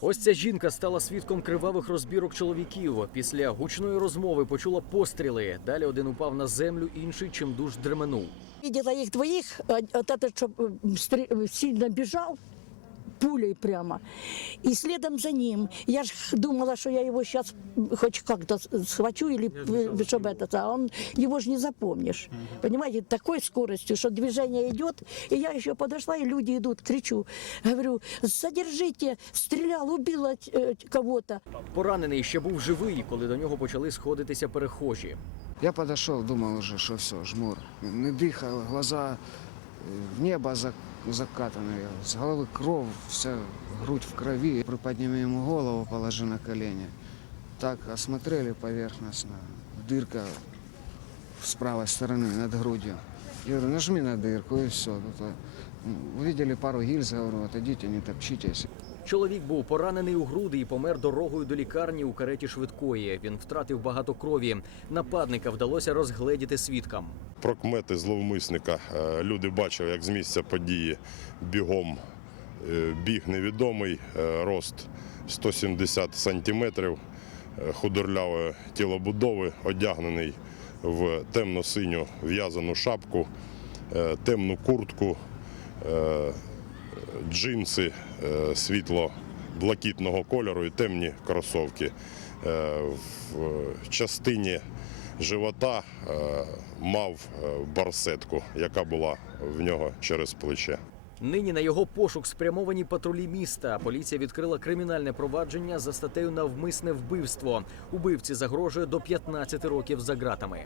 Ось ця жінка стала свідком кривавих розбірок чоловіків. Після гучної розмови почула постріли. Далі один упав на землю, інший чимдуж дременув. Видела их двоих, а вот этот, что э, стр- э, сильно бежал, пулей прямо. И следом за ним. Я ж думала, что я его сейчас хоть как-то с- схвачу или чтобы это, а он его же не запомнишь. Понимаете, такой скоростью, что движение идет, и я еще подошла, и люди идут, кричу, говорю, задержите, стрелял, убил э, кого-то. Поранений ще був живий, коли до нього почали сходитися перехожі. Я подошел, думал уже, что все, жмур. Не дыхал, глаза э, в небо зак- закатанные, с головы кровь, вся грудь в крови. Приподними ему голову, положи на колени. Так осмотрели поверхностно, дырка с правой стороны над грудью. Я говорю, нажми на дырку и все. Увидели пару гильз, говорю, отойдите, не топчитесь. Чоловік був поранений у груди і помер дорогою до лікарні у кареті швидкої. Він втратив багато крові. Нападника вдалося розгледіти свідкам. Прокмети зловмисника. Е, Люди бачили, як з місця події бігом е, біг невідомий, е, рост 170 сантиметрів, е, худорлявої тілобудови, одягнений в темно-синю в'язану шапку, темну куртку, джинси е, світло-блакитного кольору і темні кросовки. Е, В частині живота е, мав барсетку, яка була в нього через плече. Нині на його пошук спрямовані патрулі міста. Поліція відкрила кримінальне провадження за статтею навмисне вбивство. Убивці загрожує до 15 років за ґратами.